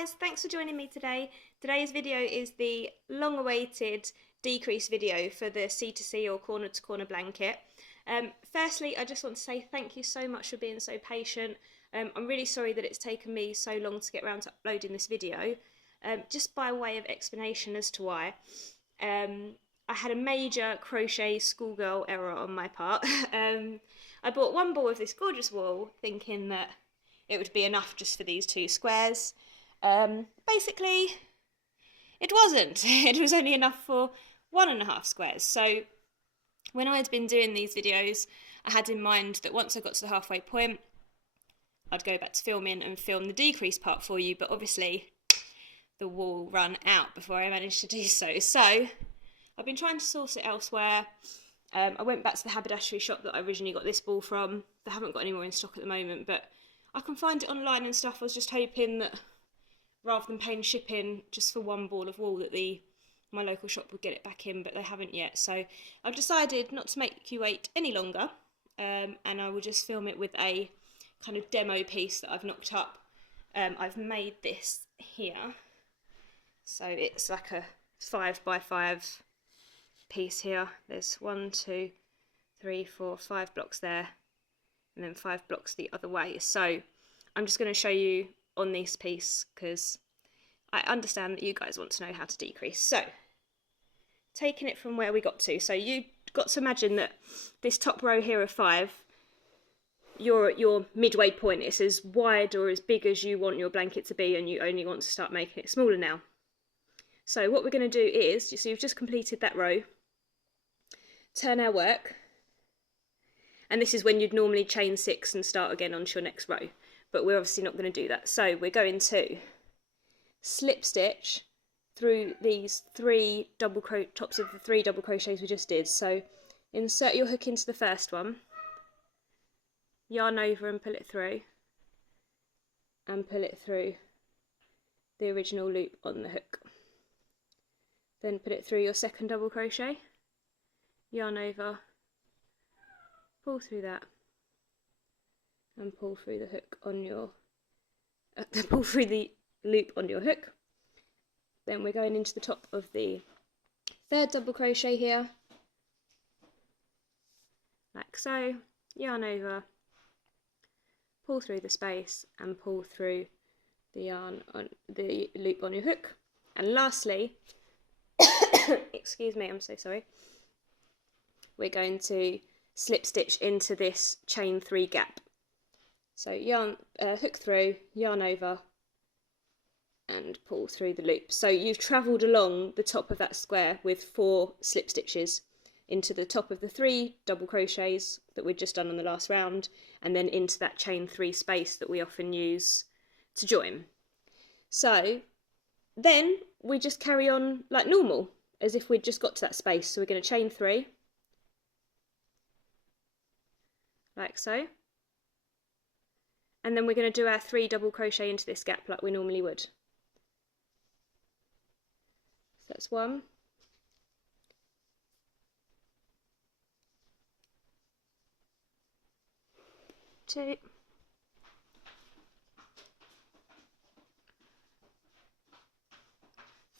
guys, thanks for joining me today. Today's video is the long-awaited decrease video for the C2C or corner to corner blanket. Firstly, I just want to say thank you so much for being so patient. I'm really sorry that it's taken me so long to get around to uploading this video. Just by way of explanation as to why, I had a major crochet schoolgirl error on my part. I bought one ball of this gorgeous wool thinking that it would be enough just for these two squares. Basically, it wasn't. It was only enough for 1.5 squares. So when I had been doing these videos, I had in mind that once I got to the halfway point, I'd go back to filming and film the decrease part for you, but obviously the wool ran out before I managed to do so. So I've been trying to source it elsewhere. I went back to the haberdashery shop that I originally got this ball from. They haven't got any more in stock at the moment, but I can find it online and stuff. I was just hoping that rather than paying shipping just for one ball of wool that my local shop would get it back in, but they haven't yet. So I've decided not to make you wait any longer, and I will just film it with a kind of demo piece that I've knocked up. I've made this here. So it's like a 5x5 piece here. There's 1, 2, 3, 4, 5 blocks there, and then 5 blocks the other way. So I'm just going to show you on this piece because I understand that you guys want to know how to decrease. So taking it from where we got to, so you got to imagine that this top row here of 5, you're at your midway point. It's as wide or as big as you want your blanket to be, and you only want to start making it smaller now. So what we're going to do is, so you've just completed that row, turn our work, and this is when you'd normally chain 6 and start again onto your next row, but we're obviously not going to do that. So we're going to slip stitch through these 3 tops of the 3 double crochets we just did. So insert your hook into the first one, yarn over and pull it through, and pull it through the original loop on the hook. Then put it through your second double crochet, yarn over, pull through that, and pull through the hook on your pull through the loop on your hook. Then we're going into the top of the third double crochet here, like so, yarn over, pull through the space, and pull through the yarn on the loop on your hook. And lastly, excuse me, I'm so sorry, we're going to slip stitch into this chain 3 gap. So yarn, hook through, yarn over, and pull through the loop. So you've travelled along the top of that square with 4 slip stitches into the top of the 3 double crochets that we'd just done on the last round, and then into that chain 3 space that we often use to join. So then we just carry on like normal, as if we'd just got to that space. So we're going to chain 3, like so, and then we're going to do our 3 double crochet into this gap like we normally would. So that's 1, 2,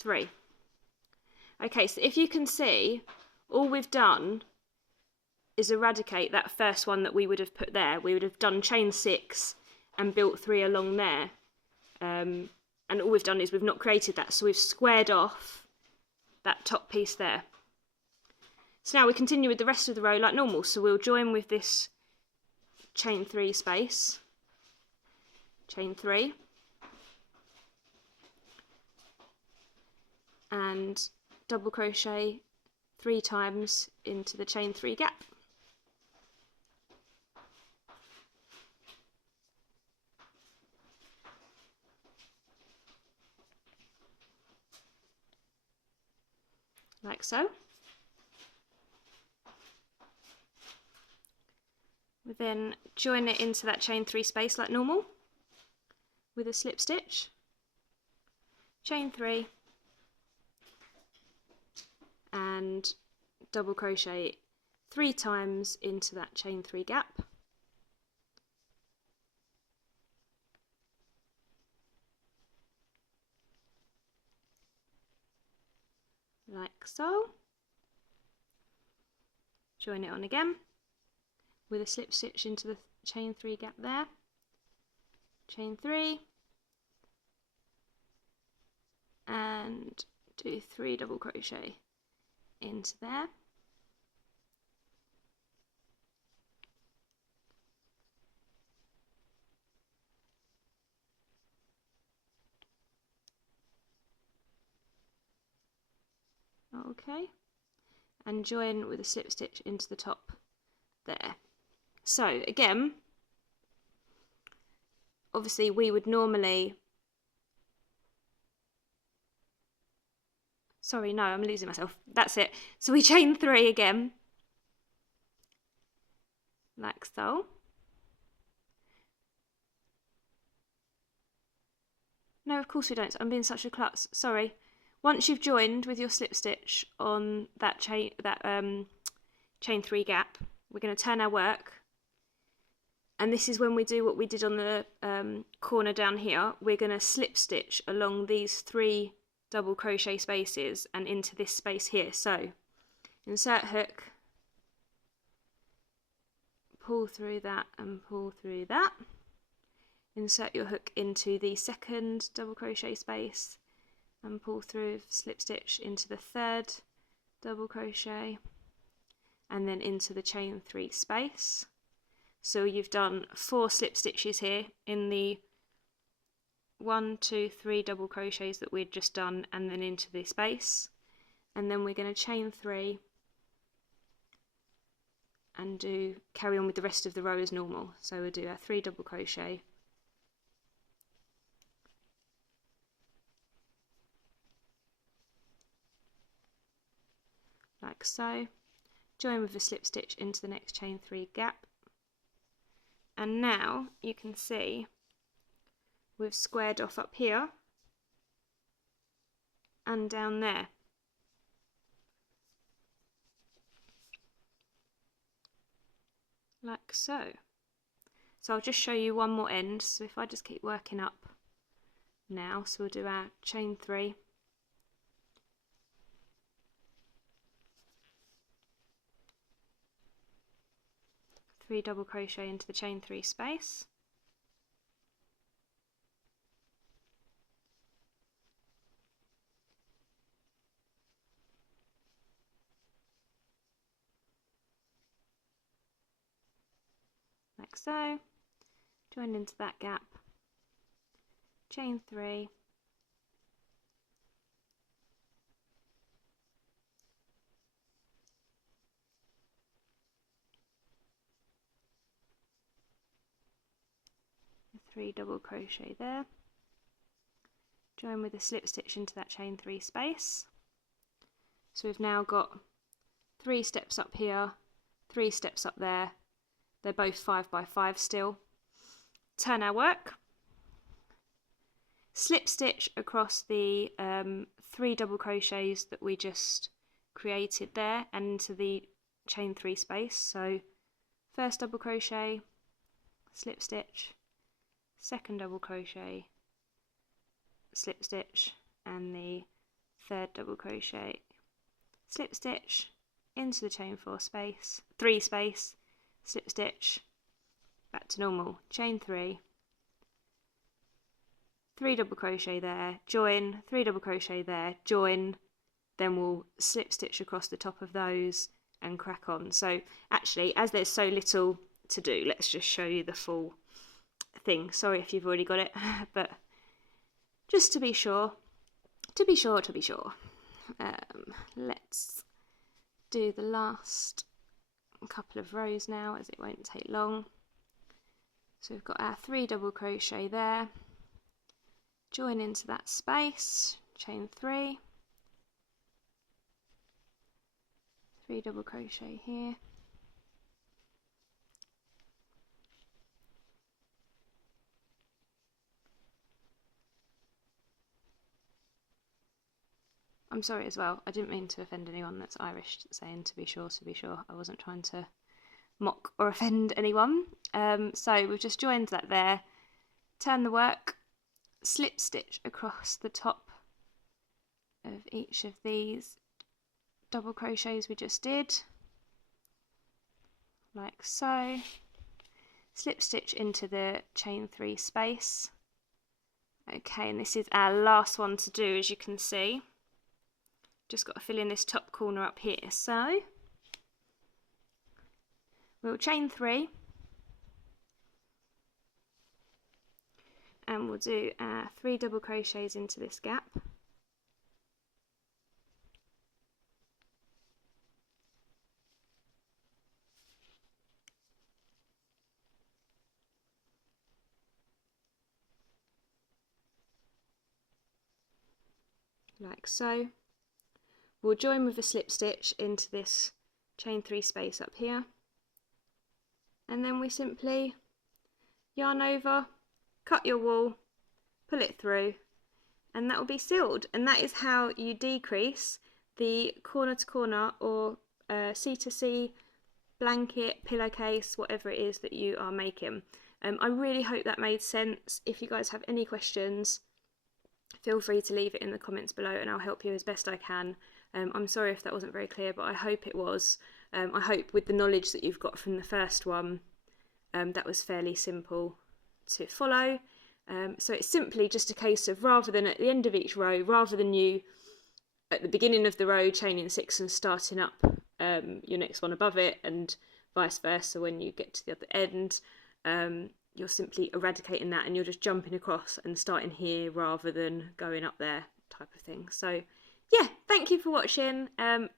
3. Okay, so if you can see, all we've done is eradicate that first one that we would have put there. We would have done chain 6 and built 3 along there, and all we've done is we've not created that, so we've squared off that top piece there. So now we continue with the rest of the row like normal. So we'll join with this chain 3 space, chain 3, and double crochet 3 times into the chain 3 gap. Like so. We then join it into that chain 3 space like normal with a slip stitch, chain 3, and double crochet 3 times into that chain 3 gap. like so. Join it on again with a slip stitch into the chain 3 gap there, chain 3, and do 3 double crochet into there. Okay, and join with a slip stitch into the top there. So again, obviously we would normally, sorry, no, I'm losing myself. That's it. So we chain 3 again, like so. No, of course we don't. I'm being such a klutz. Sorry. Once you've joined with your slip stitch on that chain 3 gap, we're going to turn our work. And this is when we do what we did on the corner down here. We're going to slip stitch along these 3 double crochet spaces and into this space here. So insert hook, pull through that and pull through that. Insert your hook into the second double crochet space and pull through, slip stitch into the third double crochet and then into the chain 3 space. So you've done 4 slip stitches here in the 1, 2, 3 double crochets that we'd just done and then into the space. And then we're going to chain 3 and carry on with the rest of the row as normal. So we'll do our 3 double crochet, like so, join with a slip stitch into the next chain 3 gap, and now you can see we've squared off up here and down there. Like so. So I'll just show you one more end, so if I just keep working up now, so we'll do our chain 3, three double crochet into the chain 3 space, like so, join into that gap, chain 3, three double crochet there, join with a slip stitch into that chain 3 space. So we've now got 3 steps up here, 3 steps up there. They're both 5 by 5 still. Turn our work, slip stitch across the 3 double crochets that we just created there and into the chain 3 space. So first double crochet, slip stitch, second double crochet, slip stitch, and the third double crochet, slip stitch into the chain 3 space, slip stitch, back to normal, chain 3, 3 double crochet there, join, 3 double crochet there, join, then we'll slip stitch across the top of those and crack on. So actually, as there's so little to do, let's just show you the full thing. Sorry if you've already got it, but just to be sure, let's do the last couple of rows now, as it won't take long. So we've got our 3 double crochet there, join into that space, chain 3, 3 double crochet here, I'm sorry as well, I didn't mean to offend anyone that's Irish saying to be sure, I wasn't trying to mock or offend anyone. So we've just joined that there, turn the work, slip stitch across the top of each of these double crochets we just did, like so. Slip stitch into the chain 3 space. Okay, and this is our last one to do, as you can see. Just got to fill in this top corner up here. So we'll chain 3 and we'll do 3 double crochets into this gap. Like so. We'll join with a slip stitch into this chain 3 space up here, and then we simply yarn over, cut your wool, pull it through, and that will be sealed. And that is how you decrease the corner to corner or C2C blanket, pillowcase, whatever it is that you are making. I really hope that made sense. If you guys have any questions, feel free to leave it in the comments below and I'll help you as best I can. I'm sorry if that wasn't very clear, but I hope it was. I hope with the knowledge that you've got from the first one, that was fairly simple to follow. So it's simply just a case of, rather than at the end of each row, rather than you at the beginning of the row chaining 6 and starting up your next one above it, and vice versa when you get to the other end, you're simply eradicating that and you're just jumping across and starting here rather than going up there, type of thing. So yeah, thank you for watching.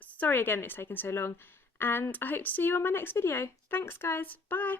Sorry again it's taken so long, and I hope to see you on my next video. Thanks guys, bye.